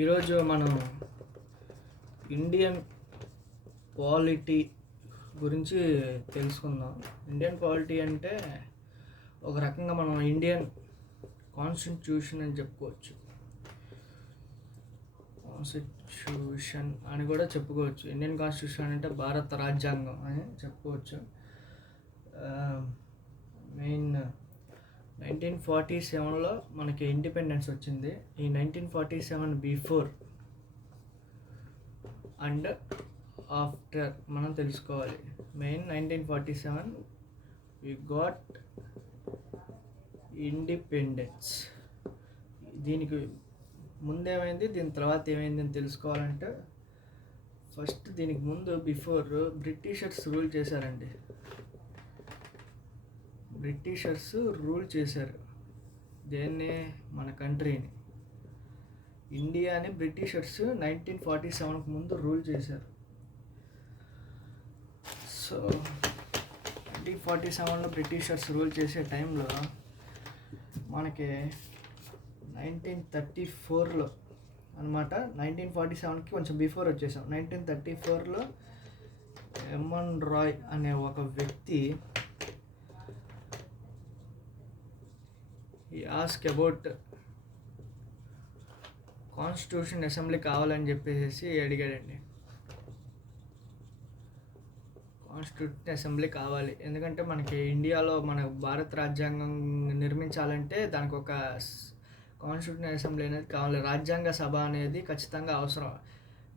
ఈరోజు మనం Indian polity గురించి తెలుసుకుందాం. ఇండియన్ పాలిటీ అంటే ఒక రకంగా మనం ఇండియన్ కాన్స్టిట్యూషన్ అని చెప్పుకోవచ్చు. కాన్స్టిట్యూషన్ అని కూడా చెప్పుకోవచ్చు. ఇండియన్ కాన్స్టిట్యూషన్ అంటే భారత రాజ్యాంగం అని చెప్పుకోవచ్చు. మెయిన్ 1947లో మనకి ఇండిపెండెన్స్ వచ్చింది. ఈ 1947 బిఫోర్ అండ్ ఆఫ్టర్ మనం తెలుసుకోవాలి. Main 1947 we got independence. దీనికి ముందేమైంది, దీని తర్వాత ఏమైంది అని తెలుసుకోవాలంటే ఫస్ట్ దీనికి ముందు బిఫోర్ బ్రిటిషర్స్ రూల్ చేశారండి. బ్రిటిషర్స్ రూల్ చేశారు దేన్ని, మన కంట్రీని, ఇండియాని బ్రిటిషర్స్ 1947కు ముందు రూల్ చేశారు. సో 1947లో బ్రిటిషర్స్ రూల్ చేసే టైంలో మనకి 1934లో అనమాట, 1947కి కొంచెం బిఫోర్ వచ్చేసాం. 1934లో ఎంఎన్ రాయ్ అనే ఒక వ్యక్తి ఆస్క్ అబౌట్ కాన్స్టిట్యూషన్ అసెంబ్లీ కావాలని చెప్పేసి అడిగాడండి. కాన్స్టిట్యూషన్ అసెంబ్లీ కావాలి, ఎందుకంటే మనకి ఇండియాలో మన భారత రాజ్యాంగం నిర్మించాలంటే దానికి ఒక కాన్స్టిట్యూషన్ అసెంబ్లీ అనేది కావాలి. రాజ్యాంగ సభ అనేది ఖచ్చితంగా అవసరం.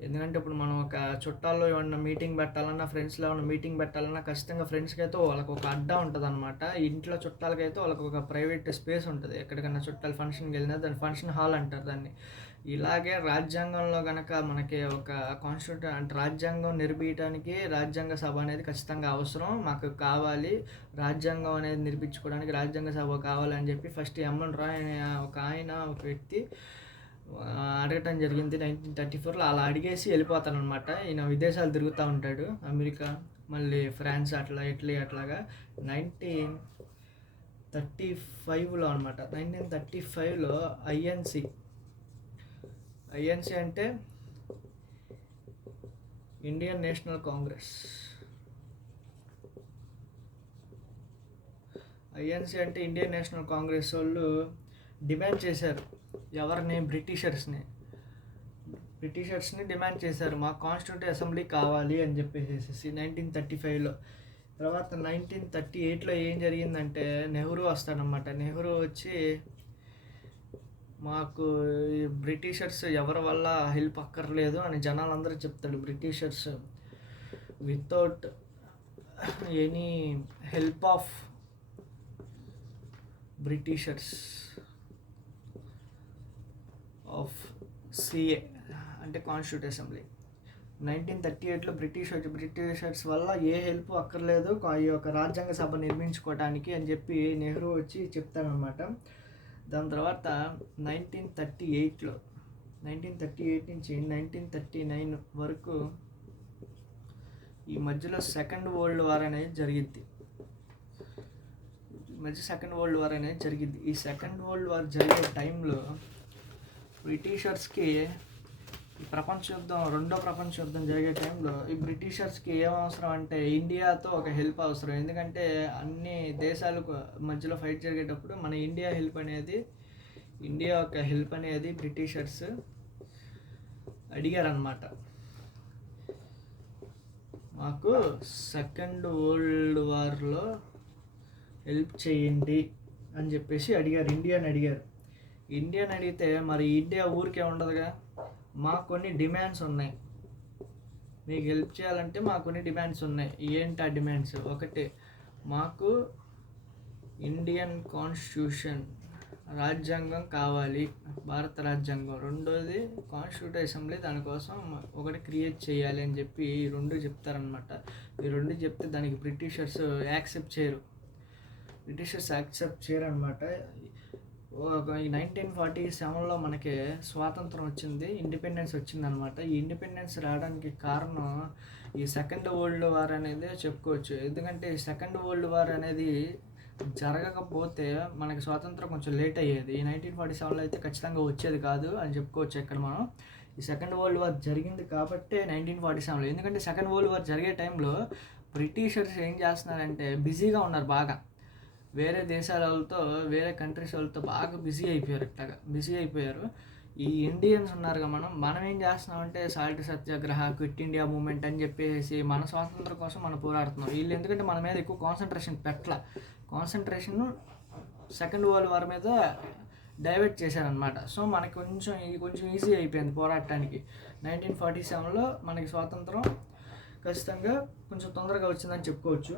ఎందుకంటే ఇప్పుడు మనం ఒక చుట్టాల్లో ఏమన్నా మీటింగ్ పెట్టాలన్నా, ఫ్రెండ్స్లో ఏమన్నా మీటింగ్ పెట్టాలన్నా ఖచ్చితంగా ఫ్రెండ్స్కి అయితే వాళ్ళకి ఒక అడ్డా ఉంటుంది అనమాట. ఇంట్లో చుట్టాలకైతే వాళ్ళకి ఒక ప్రైవేట్ స్పేస్ ఉంటుంది. ఎక్కడికన్నా చుట్టాలు ఫంక్షన్కి వెళ్ళినా దాన్ని ఫంక్షన్ హాల్ అంటారు దాన్ని. ఇలాగే రాజ్యాంగంలో కనుక మనకి ఒక కాన్స్టిట్యూషన్ అంటే రాజ్యాంగం నిర్మించడానికి రాజ్యాంగ సభ అనేది ఖచ్చితంగా అవసరం, మాకు కావాలి, రాజ్యాంగం అనేది నిర్మించుకోవడానికి రాజ్యాంగ సభ కావాలని చెప్పి ఫస్ట్ ఎంఎన్ రాయ్ అనే ఒక వ్యక్తి అడగటం జరిగింది 1934లో. అలా అడిగేసి వెళ్ళిపోతానమాట. ఈయన విదేశాలు తిరుగుతూ ఉంటాడు, అమెరికా, మళ్ళీ ఫ్రాన్స్, అట్లా ఇటలీ, అట్లాగా. 1935లో అనమాట, 1935లో ఐఎన్సి అంటే ఇండియన్ నేషనల్ కాంగ్రెస్. ఐఎన్సి అంటే ఇండియన్ నేషనల్ కాంగ్రెస్ వాళ్ళు డిమాండ్ చేశారు ఎవరిని, బ్రిటిషర్స్ని డిమాండ్ చేశారు, మాకు కాన్స్టిట్యూటివ్ అసెంబ్లీ కావాలి అని చెప్పేసి 1935లో. తర్వాత 1938లో ఏం జరిగిందంటే నెహ్రూ వస్తాడనమాట. నెహ్రూ వచ్చి మాకు బ్రిటిషర్స్ ఎవరి వల్ల హెల్ప్ అక్కర్లేదు అని జనాలందరూ చెప్తాడు. Britishers without any help of Britishers of CA అంటే కాన్స్టిట్యూట్ అసెంబ్లీ. 1938లో బ్రిటిషర్స్ వల్ల ఏ హెల్ప్ అక్కర్లేదు ఈ యొక్క రాజ్యాంగ సభ నిర్మించుకోవడానికి అని చెప్పి నెహ్రూ వచ్చి చెప్తానమాట. దాని తర్వాత 1938 నుంచి 1939 వరకు ఈ మధ్యలో సెకండ్ వరల్డ్ వార్ అనేది జరిగింది. ఈ సెకండ్ వరల్డ్ వార్ జరిగే టైంలో బ్రిటిషర్స్కి రెండో ప్రపంచ యుద్ధం జరిగే టైంలో ఈ బ్రిటిషర్స్కి ఏం అవసరం అంటే ఇండియాతో ఒక హెల్ప్ అవసరం. ఎందుకంటే అన్ని దేశాలకు మధ్యలో ఫైట్ జరిగేటప్పుడు మన ఇండియా యొక్క హెల్ప్ అనేది బ్రిటిషర్స్ అడిగారనమాట. మాకు సెకండ్ వరల్డ్ వార్లో హెల్ప్ చేయండి అని చెప్పేసి ఇండియాని అడిగితే మరి ఇండియా ఊరికే ఉండదుగా, మాకు కొన్ని డిమాండ్స్ ఉన్నాయి, మీకు హెల్ప్ చేయాలంటే మాకు కొన్ని డిమాండ్స్ ఉన్నాయి. ఏంటి ఆ డిమాండ్స్? ఒకటి, మాకు ఇండియన్ కాన్స్టిట్యూషన్ రాజ్యాంగం కావాలి, భారత రాజ్యాంగం. రెండోది కాన్స్టిట్యూటివ్ అసెంబ్లీ, దానికోసం ఒకటి క్రియేట్ చేయాలి అని చెప్పి ఈ రెండు చెప్తారనమాట. ఈ రెండు చెప్తే దానికి బ్రిటిషర్స్ యాక్సెప్ట్ చేయరనమాట. ఈ 1947లో మనకి స్వాతంత్రం వచ్చింది, ఇండిపెండెన్స్ వచ్చిందనమాట. ఈ ఇండిపెండెన్స్ రావడానికి కారణం ఈ సెకండ్ వరల్డ్ వార్ అనేది చెప్పుకోవచ్చు. ఎందుకంటే ఈ సెకండ్ వరల్డ్ వార్ అనేది జరగకపోతే మనకి స్వాతంత్రం కొంచెం లేట్ అయ్యేది. ఈ 1947లో అయితే ఖచ్చితంగా వచ్చేది కాదు అని చెప్పుకోవచ్చు ఇక్కడ మనం. ఈ సెకండ్ వరల్డ్ వార్ జరిగింది కాబట్టే 1947లో. ఎందుకంటే సెకండ్ వరల్డ్ వార్ జరిగే టైంలో బ్రిటిషర్స్ ఏం చేస్తున్నారంటే బిజీగా ఉన్నారు బాగా. వేరే దేశాల వాళ్ళతో, వేరే కంట్రీస్ వాళ్ళతో బాగా బిజీ అయిపోయారు. ఈ ఇండియన్స్ ఉన్నారుగా, మనం ఏం చేస్తున్నామంటే salt satyagraha, quit India moment అని చెప్పేసి మన స్వాతంత్రం కోసం మనం పోరాడుతున్నాం. వీళ్ళు ఎందుకంటే మన మీద ఎక్కువ కాన్సన్ట్రేషన్ సెకండ్ వరల్డ్ వార్ మీద డైవర్ట్ చేశారనమాట. సో మనకి కొంచెం ఈజీ అయిపోయింది పోరాడటానికి. 1947లో మనకి స్వాతంత్రం ఖచ్చితంగా కొంచెం తొందరగా వచ్చిందని చెప్పుకోవచ్చు.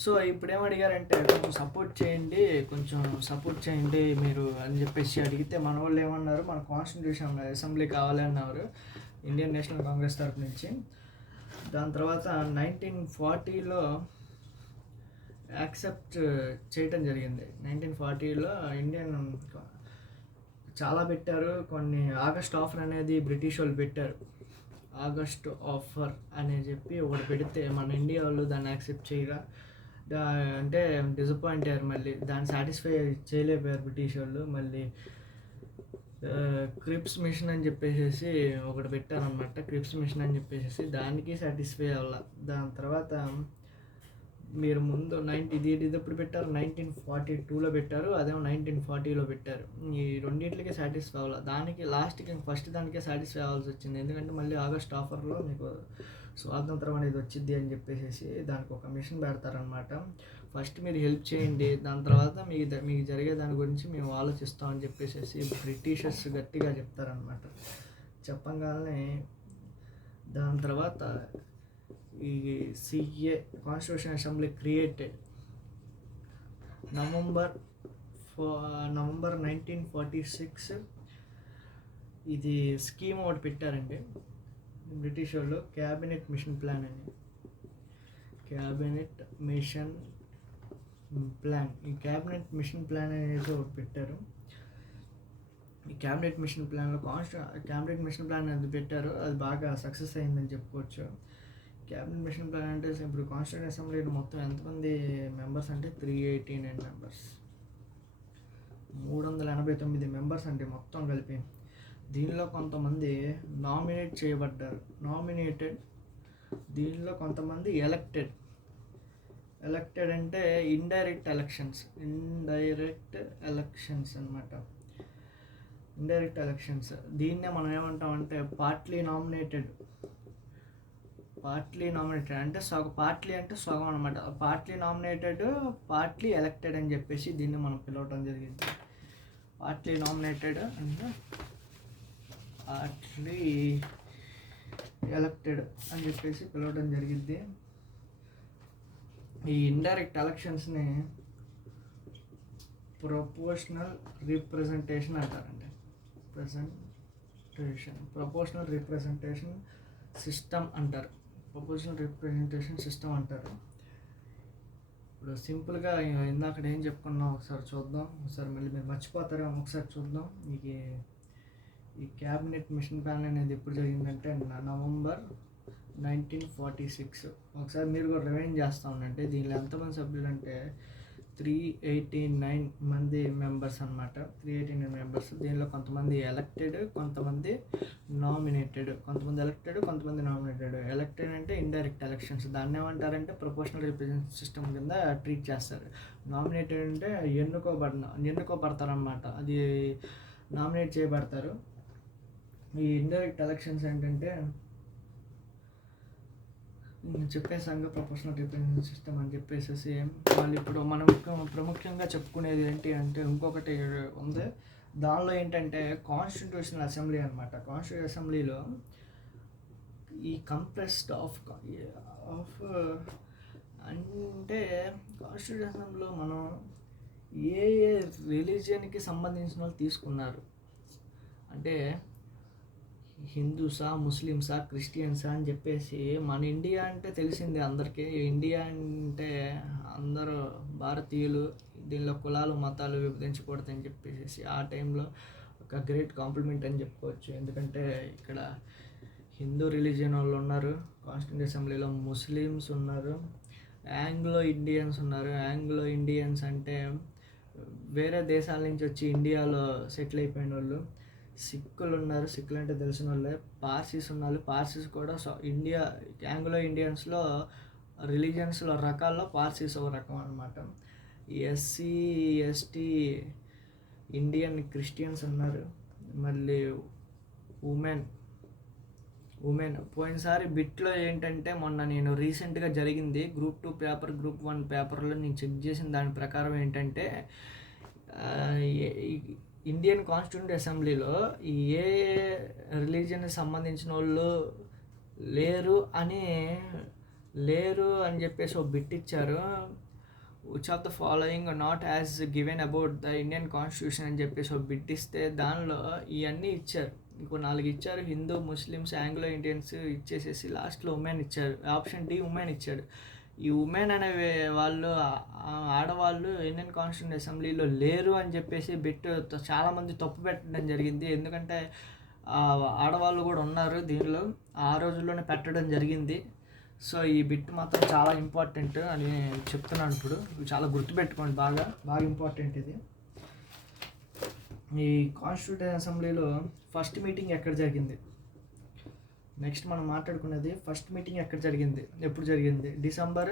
సో ఇప్పుడు ఏమడిగారంటే కొంచెం సపోర్ట్ చేయండి మీరు అని చెప్పేసి అడిగితే మన వాళ్ళు ఏమన్నారు, మన కాన్స్టిట్యూషన్ అసెంబ్లీ కావాలి అన్నారు ఇండియన్ నేషనల్ కాంగ్రెస్ తరఫు నుంచి. దాని తర్వాత 1940లో యాక్సెప్ట్ చేయటం జరిగింది. 1940లో ఇండియన్ చాలా పెట్టారు. కొన్ని ఆగస్ట్ ఆఫర్ అనేది బ్రిటిష్ వాళ్ళు పెట్టారు. ఆగస్ట్ ఆఫర్ అని చెప్పి ఒకటి పెడితే మన ఇండియా వాళ్ళు దాన్ని యాక్సెప్ట్ చేయరా, అంటే డిసప్పాయింట్ అయ్యారు. మళ్ళీ దాన్ని సాటిస్ఫై చేయలేకపోయారు బ్రిటిష్ వాళ్ళు. మళ్ళీ క్రిప్స్ మిషన్ అని చెప్పేసి ఒకటి పెట్టారనమాట. క్రిప్స్ మిషన్ అని చెప్పేసి దానికి సాటిస్ఫై అవ్వాలి. దాని తర్వాత మీరు ముందు ఇది ఎప్పుడు పెట్టారు, 1942లో పెట్టారు, అదేమో 1940లో పెట్టారు. ఈ రెండింటికి సాటిస్ఫై అవ్వాలి. దానికి లాస్ట్కి ఫస్ట్ దానికే సాటిస్ఫై అవ్వాల్సి వచ్చింది. ఎందుకంటే మళ్ళీ ఆగస్ట్ ఆఫర్లో మీకు స్వాతంత్రం అనేది వచ్చింది అని చెప్పేసి దానికి ఒక మిషన్ పెడతారనమాట. ఫస్ట్ మీరు హెల్ప్ చేయండి, దాని తర్వాత మీకు జరిగే దాని గురించి మేము ఆలోచిస్తామని చెప్పేసి బ్రిటిషర్స్ గట్టిగా చెప్తారనమాట. చెప్పగానే దాని తర్వాత ఈ CA constitution assembly created November 1946. ఇది స్కీమ్ ఒకటి పెట్టారండి బ్రిటిష్ వాళ్ళు, క్యాబినెట్ మిషన్ ప్లాన్ అని. ఈ క్యాబినెట్ మిషన్ ప్లాన్ అనేది ఒకటి పెట్టారు. ఈ క్యాబినెట్ మిషన్ ప్లాన్లో క్యాబినెట్ మిషన్ ప్లాన్ అనేది పెట్టారు. అది బాగా సక్సెస్ అయిందని చెప్పుకోవచ్చు. క్యాబినెట్ మిషన్ ప్లాన్ అంటే ఇప్పుడు కాన్స్టిట్యూషన్ అసెంబ్లీలో మొత్తం ఎంతమంది మెంబర్స్ అంటే 389 మెంబర్స్, 389 మెంబర్స్ అంటే మొత్తం కలిపి. దీనిలో కొంతమంది నామినేటెడ్, దీనిలో కొంతమంది ఎలక్టెడ్ అంటే ఇండైరెక్ట్ ఎలక్షన్స్ అన్నమాట. ఇండైరెక్ట్ ఎలక్షన్స్ దీన్నే మనం ఏమంటామంటే పార్ట్లీ నామినేటెడ్ అంటే పార్ట్లీ అంటే సగం అనమాట. పార్ట్లీ నామినేటెడ్, పార్ట్లీ ఎలక్టెడ్ అని చెప్పేసి దీన్ని మనం పిలవటం జరిగింది. పార్ట్లీ నామినేటెడ్ అంటే పార్ట్లీ ఎలక్టెడ్ అని చెప్పేసి పిలవడం జరిగింది. ఈ ఇండైరెక్ట్ ఎలక్షన్స్ని ప్రపోర్షనల్ రిప్రజెంటేషన్ అంటారండి. ప్రపోర్షనల్ రిప్రజెంటేషన్ సిస్టమ్ అంటారు. ఇప్పుడు సింపుల్గా ఇందాక ఏం చెప్పుకున్నాం ఒకసారి చూద్దాం. ఒకసారి మళ్ళీ మీరు మర్చిపోతారేమో, ఒకసారి చూద్దాం. ఈ క్యాబినెట్ మిషన్ ప్లాన్ అనేది ఎప్పుడు జరిగిందంటే నవంబర్ 1946. ఒకసారి మీరు కూడా రివైండ్ చేస్తూ ఉండంటే దీనిలో ఎంతమంది సభ్యులు అంటే 389 మంది మెంబర్స్ అనమాట. 389 మెంబర్స్. దీనిలో కొంతమంది ఎలక్టెడ్, కొంతమంది నామినేటెడ్. ఎలక్టెడ్ అంటే ఇండైరెక్ట్ ఎలక్షన్స్, దాన్ని ఏమంటారంటే ప్రపోర్షనల్ రిప్రజెంటేషన్ సిస్టమ్ కింద ట్రీట్ చేస్తారు. నామినేటెడ్ అంటే ఎన్నుకోబడతారనమాట, అది నామినేట్ చేయబడతారు. ఈ ఇండైరెక్ట్ ఎలక్షన్స్ ఏంటంటే చెప్పేసాంగా ప్రపోర్షనల్ రిప్రజెంటేషన్ సిస్టమ్ అని చెప్పేసి. వాళ్ళు ఇప్పుడు మనం ప్రముఖంగా చెప్పుకునేది ఏంటి అంటే ఇంకొకటి ఉంది. దానిలో ఏంటంటే కాన్స్టిట్యూషనల్ అసెంబ్లీ అనమాట. కాన్స్టిట్యూషన్ అసెంబ్లీలో ఈ కంప్రెస్డ్ ఆఫ్ అంటే కాన్స్టిట్యూషన్ అసెంబ్లీలో మనం ఏ రిలీజియన్కి సంబంధించిన వాళ్ళు తీసుకున్నారు అంటే హిందూసా, ముస్లిమ్సా, క్రిస్టియన్సా అని చెప్పేసి. మన ఇండియా అంటే తెలిసిందే అందరికీ. ఇండియా అంటే అందరూ భారతీయులు, దీనిలో కులాలు మతాలు విభజించకూడదని చెప్పేసి ఆ టైంలో ఒక గ్రేట్ కాంప్లిమెంట్ అని చెప్పుకోవచ్చు. ఎందుకంటే ఇక్కడ హిందూ రిలీజియన్ వాళ్ళు ఉన్నారు కాన్స్టిట్యూషన్ అసెంబ్లీలో, ముస్లిమ్స్ ఉన్నారు, ఆంగ్లో ఇండియన్స్ ఉన్నారు. ఆంగ్లో ఇండియన్స్ అంటే వేరే దేశాల నుంచి వచ్చి ఇండియాలో సెటిల్ అయిపోయిన వాళ్ళు. సిక్కులు ఉన్నారు, సిక్కులు అంటే తెలిసిన వాళ్ళే. పార్సీస్ ఉన్నారు, పార్సీస్ కూడా ఇండియా ఆంగ్లో ఇండియన్స్లో రిలీజియన్స్లో రకాల్లో పార్సీస్ ఒక రకం అనమాట. ఎస్సీ ఎస్టీ ఇండియన్ క్రిస్టియన్స్ ఉన్నారు. మళ్ళీ ఉమెన్ పోయినసారి బిట్లో ఏంటంటే మొన్న నేను రీసెంట్గా జరిగింది గ్రూప్ 2 పేపర్, గ్రూప్ 1 పేపర్లో నేను చెక్ చేసిన దాని ప్రకారం ఏంటంటే ఇండియన్ కాన్స్టిట్యూంట్ అసెంబ్లీలో ఏ రిలీజియన్కి సంబంధించిన వాళ్ళు లేరు అని చెప్పేసి ఒక బిట్ ఇచ్చారు. Which of the following not as given about the Indian constitution అని చెప్పేసి ఒక బిట్ ఇస్తే దానిలో ఇవన్నీ ఇచ్చారు. ఇంకో 4 ఇచ్చారు. హిందూ, ముస్లిమ్స్, ఆంగ్లో ఇండియన్స్ ఇచ్చేసేసి లాస్ట్లో ఉమెన్ ఇచ్చారు. ఆప్షన్ డి ఉమెన్ ఇచ్చాడు. ఈ ఉమెన్ అనే వాళ్ళు ఆడవాళ్ళు ఇండియన్ కాన్స్టిట్యూషన్ అసెంబ్లీలో లేరు అని చెప్పేసి బిట్ చాలామంది తప్పు పెట్టడం జరిగింది. ఎందుకంటే ఆడవాళ్ళు కూడా ఉన్నారు దీనిలో, ఆ రోజుల్లోనే పెట్టడం జరిగింది. సో ఈ బిట్ మాత్రం చాలా ఇంపార్టెంట్ అని చెప్తున్నాను. ఇప్పుడు చాలా గుర్తుపెట్టుకోండి, బాగా ఇంపార్టెంట్ ఇది. ఈ కాన్స్టిట్యూషన్ అసెంబ్లీలో ఫస్ట్ మీటింగ్ ఎక్కడ జరిగింది? నెక్స్ట్ మనం మాట్లాడుకునేది ఫస్ట్ మీటింగ్ ఎక్కడ జరిగింది, ఎప్పుడు జరిగింది? December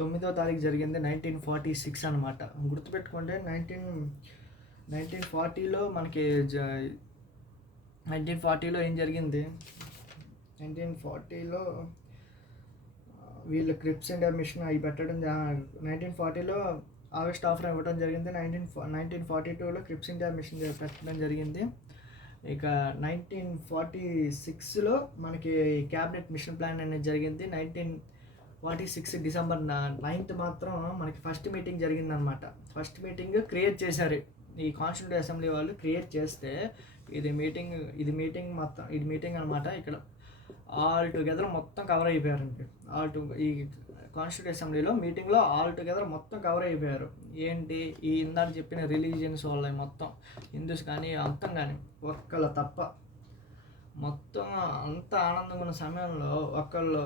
9 జరిగింది, 1946 అనమాట. గుర్తుపెట్టుకోండి. 1940లో మనకి 1940లో ఏం జరిగింది? 1940లో వీళ్ళు క్రిప్స్ ఇండియా మిషన్ అవి పెట్టడం 1940లో ఆగస్ట్ ఆఫర్ ఇవ్వడం జరిగింది. 1942లో క్రిప్స్ ఇండియా మిషన్ పెట్టడం జరిగింది. ఇక 1946లో మనకి క్యాబినెట్ మిషన్ ప్లాన్ అనేది జరిగింది. 1946 December 9 మాత్రం మనకి ఫస్ట్ మీటింగ్ జరిగిందనమాట. ఫస్ట్ మీటింగ్ క్రియేట్ చేశారు ఈ కాన్స్టిట్యూంట్ అసెంబ్లీ వాళ్ళు. క్రియేట్ చేస్తే ఇది మీటింగ్ అనమాట. ఇక్కడ ఆల్ టుగెదర్ మొత్తం కవర్ అయిపోయారండి. ఈ కాన్స్టిట్యూంట్ అసెంబ్లీలో మీటింగ్లో ఆల్ టుగెదర్ మొత్తం కవర్ అయిపోయారు. ఏంటి? ఈ ఇందాక చెప్పిన రిలీజియన్స్ వాళ్ళ మొత్తం, హిందూస్ కానీ అంతం కానీ ఒక్కళ్ళ తప్ప మొత్తం అంత ఆనందంగా ఉన్న సమయంలో ఒక్కళ్ళు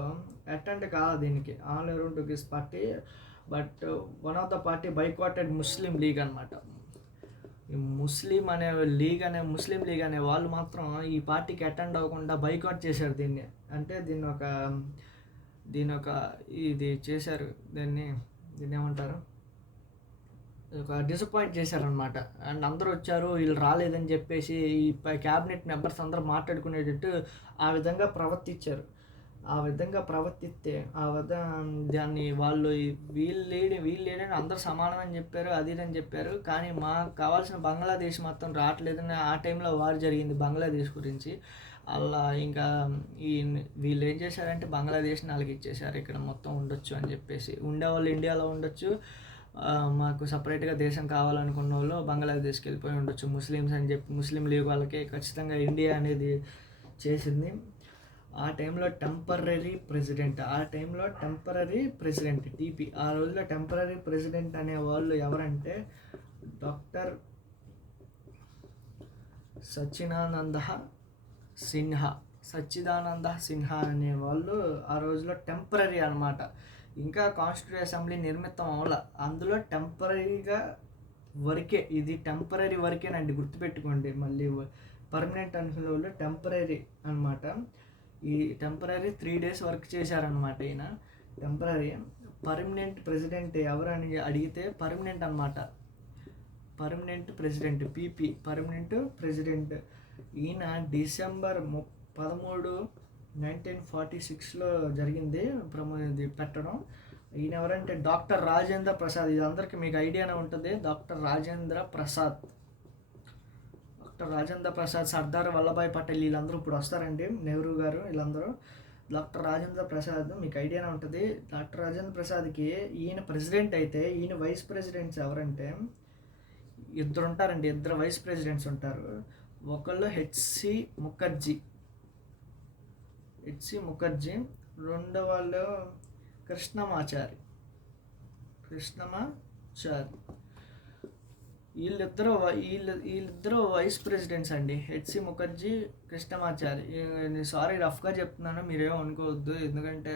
అటెండ్ కాదు దీనికి. All around to this party, but one of the party boycotted Muslim League అనమాట. ఈ ముస్లిం లీగ్ అనే వాళ్ళు మాత్రం ఈ పార్టీకి అటెండ్ అవ్వకుండా బైకాట్ చేశారు దీన్ని. అంటే దీని ఒక ఇది చేశారు, దీన్ని ఏమంటారు, ఒక డిసప్పాయింట్ చేశారనమాట. అండ్ అందరూ వచ్చారు, వీళ్ళు రాలేదని చెప్పేసి ఈ క్యాబినెట్ మెంబర్స్ అందరూ మాట్లాడుకునేటట్టు ఆ విధంగా ప్రవర్తిస్తే దాన్ని వాళ్ళు వీళ్ళు లేడని అందరూ సమానం అని చెప్పారు, అది అని చెప్పారు. కానీ మాకు కావాల్సిన బంగ్లాదేశ్ మొత్తం రావట్లేదని ఆ టైంలో వార్ జరిగింది బంగ్లాదేశ్ గురించి. అలా ఇంకా వీళ్ళు ఏం చేశారంటే బంగ్లాదేశ్ 4 ఇచ్చేశారు. ఇక్కడ మొత్తం ఉండొచ్చు అని చెప్పేసి, ఉండేవాళ్ళు ఇండియాలో ఉండొచ్చు, మాకు సపరేట్గా దేశం కావాలనుకున్న వాళ్ళు బంగ్లాదేశ్కి వెళ్ళిపోయి ఉండొచ్చు ముస్లిమ్స్ అని చెప్పి ముస్లిం లీగ్ వాళ్ళకి ఖచ్చితంగా ఇండియా అనేది చేసింది. ఆ టైంలో టెంపరరీ ప్రెసిడెంట్ టీపీ. ఆ రోజుల్లో టెంపరరీ ప్రెసిడెంట్ అనే వాళ్ళు ఎవరంటే డాక్టర్ సచ్చిదానంద సిన్హా అనే వాళ్ళు ఆ రోజులో టెంపరరీ అనమాట. ఇంకా కాన్స్టిట్యూంట్ అసెంబ్లీ నిర్మితం అవ్వాల, అందులో టెంపరరీగా వరకే, ఇది టెంపరరీ వరకేనండి, గుర్తుపెట్టుకోండి. మళ్ళీ పర్మనెంట్ అనుకునే వాళ్ళు టెంపరరీ అనమాట. ఈ టెంపరరీ 3 days వర్క్ చేశారనమాట. ఈయన టెంపరరీ. పర్మనెంట్ ప్రెసిడెంట్ ఎవరని అడిగితే పర్మనెంట్ అనమాట, permanent president PP, permanent president. ఈయన December 13, 1946లో జరిగింది ఇది పెట్టడం. ఈయన ఎవరంటే డాక్టర్ రాజేంద్ర ప్రసాద్. ఇది అందరికీ మీకు ఐడియానే ఉంటుంది. డాక్టర్ రాజేంద్ర ప్రసాద్, సర్దార్ వల్లభాయ్ పటేల్ వీళ్ళందరూ ఇప్పుడు వస్తారండి, నెహ్రూ గారు వీళ్ళందరూ. డాక్టర్ రాజేంద్ర ప్రసాద్ మీకు ఐడియానే ఉంటుంది. డాక్టర్ రాజేంద్ర ప్రసాద్కి ఈయన ప్రెసిడెంట్ అయితే ఈయన వైస్ ప్రెసిడెంట్స్ ఎవరంటే ఇద్దరు వైస్ ప్రెసిడెంట్స్ ఉంటారు. ఒకళ్ళు హెచ్సి ముఖర్జీ, రెండో వాళ్ళు కృష్ణమాచారి. వీళ్ళిద్దరూ వైస్ ప్రెసిడెంట్స్ అండి, హెచ్సి ముఖర్జీ, కృష్ణమాచారి. సారీ రఫ్గా చెప్తున్నాను, మీరేమో అనుకోవద్దు. ఎందుకంటే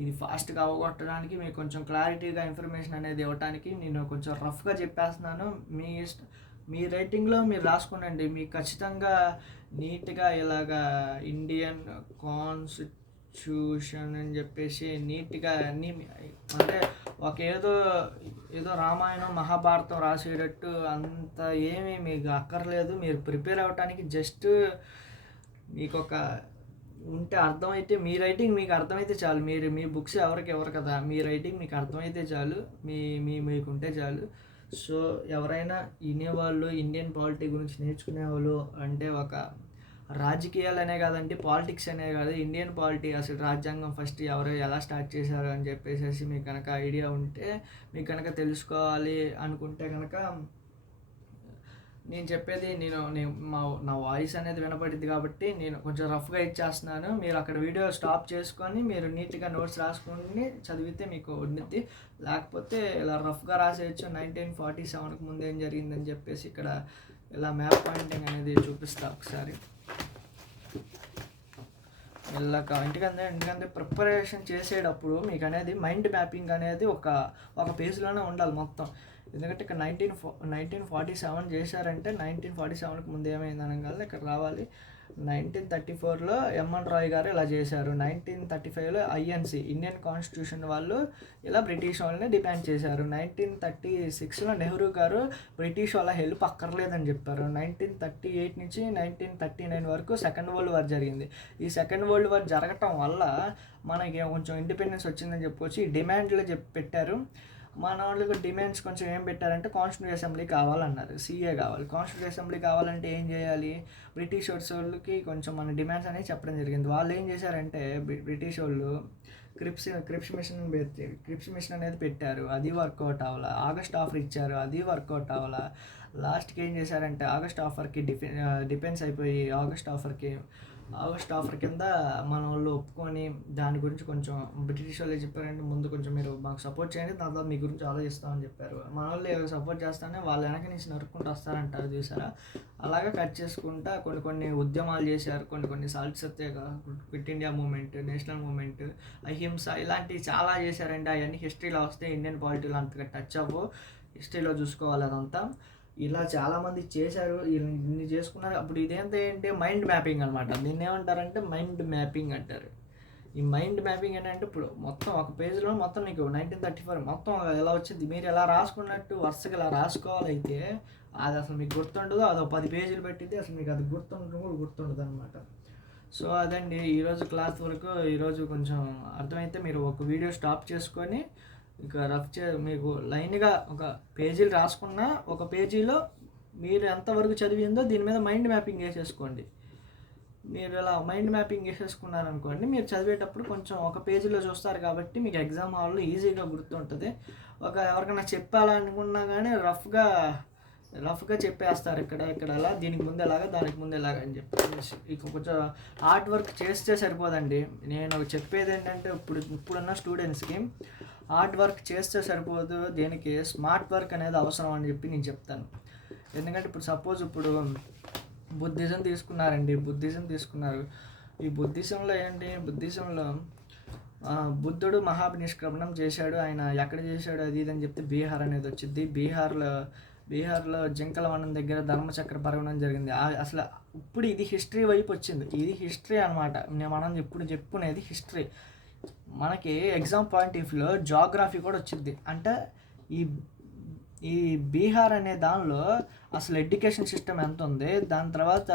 ఇది ఫాస్ట్గా అవగొట్టడానికి మీకు కొంచెం క్లారిటీగా ఇన్ఫర్మేషన్ అనేది ఇవ్వడానికి నేను కొంచెం రఫ్గా చెప్పేస్తున్నాను. మీ రైటింగ్లో మీరు రాసుకోండి. మీకు ఖచ్చితంగా నీట్గా ఇలాగా ఇండియన్ కాన్స్టిట్యూషన్ అని చెప్పేసి నీట్గా అన్నీ అంటే ఏదో ఏదో రామాయణం మహాభారతం రాసేటట్టు అంత ఏమీ మీకు అక్కర్లేదు. మీరు ప్రిపేర్ అవ్వటానికి జస్ట్ మీకు ఒక ఉంటే అర్థమైతే, మీ రైటింగ్ మీకు అర్థమైతే చాలు. మీ బుక్స్ ఎవరికి ఎవరు కదా, మీ రైటింగ్ మీకు అర్థమైతే చాలు, మీకుంటే చాలు. సో ఎవరైనా వినేవాళ్ళు, ఇండియన్ పాలిటీ గురించి నేర్చుకునేవాళ్ళు, అంటే ఒక రాజకీయాలు అనే కాదండి, పాలిటిక్స్ అనే కాదు, ఇండియన్ పాలిటీ అసలు రాజ్యాంగం ఫస్ట్ ఎవరు ఎలా స్టార్ట్ చేశారు అని చెప్పేసి మీకు కనుక ఐడియా ఉంటే, మీకు కనుక తెలుసుకోవాలి అనుకుంటే కనుక నేను చెప్పేది నా వాయిస్ అనేది వినపడింది కాబట్టి నేను కొంచెం రఫ్గా ఇచ్చేస్తున్నాను. మీరు అక్కడ వీడియో స్టాప్ చేసుకొని మీరు నీట్గా నోట్స్ రాసుకొని చదివితే మీకు ఉండిద్ది. లేకపోతే ఇలా రఫ్గా రాసేయచ్చు. 1947కు ముందు ఏం జరిగిందని చెప్పేసి ఇక్కడ ఇలా మ్యాప్ పాయింటింగ్ అనేది చూపిస్తా ఒకసారి. ఎందుకంటే ప్రిపరేషన్ చేసేటప్పుడు మీకు అనేది మైండ్ మ్యాపింగ్ అనేది ఒక పేజ్లోనే ఉండాలి మొత్తం. ఎందుకంటే ఇక్కడ 1947 చేశారంటే 1947కి ముందు ఏమైంది అనగానే ఇక్కడ రావాలి. 1934లో ఎంఎన్ రాయ్ గారు ఇలా చేశారు. 1935లో ఐఎన్సి ఇండియన్ కాన్స్టిట్యూషన్ వాళ్ళు ఇలా బ్రిటిష్ వాళ్ళని డిమాండ్ చేశారు. 1936లో నెహ్రూ గారు బ్రిటిష్ వాళ్ళ హెల్ప్ అక్కర్లేదని చెప్పారు. 1938 నుంచి 1939 వరకు సెకండ్ వరల్డ్ వార్ జరిగింది. ఈ సెకండ్ వరల్డ్ వార్ జరగటం వల్ల మనకి కొంచెం ఇండిపెండెన్స్ వచ్చిందని చెప్పుకోవచ్చు. ఈ డిమాండ్లు పెట్టారు. మన వాళ్ళకి డిమాండ్స్ కొంచెం ఏం పెట్టారంటే కాన్స్టిట్యూట్ అసెంబ్లీ కావాలన్నారు, సిఏ కావాలి. కాన్స్టిట్యూట్ అసెంబ్లీ కావాలంటే ఏం చేయాలి, బ్రిటిష్ వాళ్ళకి కొంచెం మన డిమాండ్స్ అనేది చెప్పడం జరిగింది. వాళ్ళు ఏం చేశారంటే బ్రిటిష్ వాళ్ళు క్రిప్స్ మిషన్ అనేది పెట్టారు, అది వర్కౌట్ అవ్వాలా. ఆగస్ట్ ఆఫర్ ఇచ్చారు, అది వర్కౌట్ అవ్వాలా. లాస్ట్కి ఏం చేశారంటే ఆగస్ట్ ఆఫర్కి డిఫెన్స్ అయిపోయి ఆగస్ట్ ఆఫర్ కింద మన వాళ్ళు ఒప్పుకొని దాని గురించి కొంచెం బ్రిటిష్ వాళ్ళు చెప్పారంటే ముందు కొంచెం మీరు మాకు సపోర్ట్ చేయండి, దాని తర్వాత మీ గురించి ఆలోచిస్తామని చెప్పారు. మన వాళ్ళు సపోర్ట్ చేస్తానే వాళ్ళు వెనక నుంచి నరుక్కుంటూ వస్తారంటారు చూసారా. అలాగే కట్ చేసుకుంటా కొన్ని ఉద్యమాలు చేశారు. కొన్ని salt satyagraha, quit India movement, national movement, ahimsa ఇలాంటివి చాలా చేశారండి. అవన్నీ హిస్టరీలో వస్తే ఇండియన్ పాలిటీలో అంతగా టచ్ అవ్వవు, హిస్టరీలో చూసుకోవాలి అదంతా. ఇలా చాలామంది చేశారు, ఇన్ని చేసుకున్నారు. అప్పుడు ఏంటి మైండ్ మ్యాపింగ్ అనమాట. దీన్ని ఏమంటారంటే మైండ్ మ్యాపింగ్ అంటారు. ఈ మైండ్ మ్యాపింగ్ ఏంటంటే ఇప్పుడు మొత్తం ఒక పేజ్లో మొత్తం నీకు 1934 మొత్తం ఎలా వచ్చింది మీరు ఎలా రాసుకున్నట్టు వరుసగా ఇలా రాసుకోవాలైతే అది అసలు మీకు గుర్తుండదు. అది 10 పేజీలు పెట్టింది, అసలు మీకు అది గుర్తుండదు అనమాట. సో అదండి ఈరోజు క్లాస్ వరకు. ఈరోజు కొంచెం అర్థమైతే మీరు ఒక వీడియో స్టాప్ చేసుకొని ఇంకా మీకు లైన్గా ఒక పేజీలు రాసుకున్న ఒక పేజీలో మీరు ఎంతవరకు చదివిందో దీని మీద మైండ్ మ్యాపింగ్ వేసేసుకోండి. మీరు ఇలా మైండ్ మ్యాపింగ్ వేసేసుకున్నారనుకోండి, మీరు చదివేటప్పుడు కొంచెం ఒక పేజీలో చూస్తారు కాబట్టి మీకు ఎగ్జామ్ హాల్లో ఈజీగా గుర్తుంటుంది. ఎవరికైనా చెప్పాలనుకున్నా కానీ రఫ్గా చెప్పేస్తారు. ఇక్కడ అలా, దీనికి ముందు ఎలాగా, దానికి ముందు ఎలాగా అని చెప్పేసి. ఇక కొంచెం హార్డ్ వర్క్ చేస్తే సరిపోదండి. నేను చెప్పేది ఏంటంటే ఇప్పుడున్న స్టూడెంట్స్కి హార్డ్ వర్క్ చేస్తే సరిపోదు, దీనికి స్మార్ట్ వర్క్ అనేది అవసరం అని చెప్పి నేను చెప్తాను. ఎందుకంటే ఇప్పుడు బుద్ధిజం తీసుకున్నారండి. ఈ బుద్ధిజంలో బుద్ధుడు మహానిష్క్రమణం చేశాడు. ఆయన ఎక్కడ చేశాడు అది ఇదని చెప్తే బీహార్ అనేది వచ్చింది. బీహార్లో జింకల వనం దగ్గర ధర్మచక్ర పర్వణం జరిగింది. అసలు ఇప్పుడు ఇది హిస్టరీ వైపు వచ్చింది. ఇది హిస్టరీ అనమాట. మనం ఇప్పుడు చెప్పుకునేది హిస్టరీ. మనకి ఎగ్జామ్ పాయింట్ ఆఫ్ వ్యూలో జాగ్రఫీ కూడా వచ్చింది. అంటే ఈ బీహార్ అనే దానిలో అసలు ఎడ్యుకేషన్ సిస్టమ్ ఎంత ఉంది, దాని తర్వాత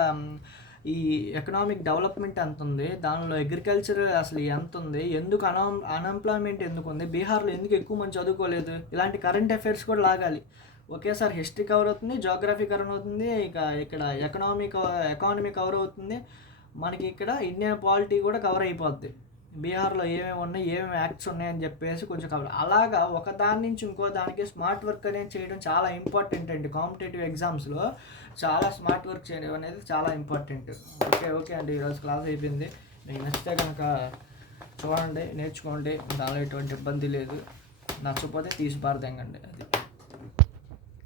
ఈ ఎకనామిక్ డెవలప్మెంట్ ఎంత ఉంది, దానిలో అగ్రికల్చర్ అసలు ఎంత ఉంది, ఎందుకు అన్ఎంప్లాయ్మెంట్ ఎందుకు ఉంది, బీహార్లో ఎందుకు ఎక్కువ మంది చదువుకోలేదు, ఇలాంటి కరెంట్ అఫైర్స్ కూడా లాగాలి. ఒకేసారి హిస్టరీ కవర్ అవుతుంది, జాగ్రఫీ కవర్ అవుతుంది, ఇక్కడ ఎకానమీ కవర్ అవుతుంది, మనకి ఇక్కడ ఇండియన్ పాలిటీ కూడా కవర్ అయిపోద్ది. బీహార్లో ఏమేమి ఉన్నాయి, ఏమేమి యాక్ట్స్ ఉన్నాయని చెప్పేసి కొంచెం కవర్. అలాగా ఒక దాని నుంచి ఇంకో దానికి స్మార్ట్ వర్క్ అనేది చేయడం చాలా ఇంపార్టెంట్ అండి. కాంపిటేటివ్ ఎగ్జామ్స్లో చాలా స్మార్ట్ వర్క్ చేయడం అనేది చాలా ఇంపార్టెంట్. ఓకే అండి, ఈరోజు క్లాస్ అయిపోయింది. మీకు నచ్చితే కనుక చూడండి, నేర్చుకోండి, దానిలో ఎటువంటి ఇబ్బంది లేదు. నచ్చకపోతే తీసి పారదెంగండి. అది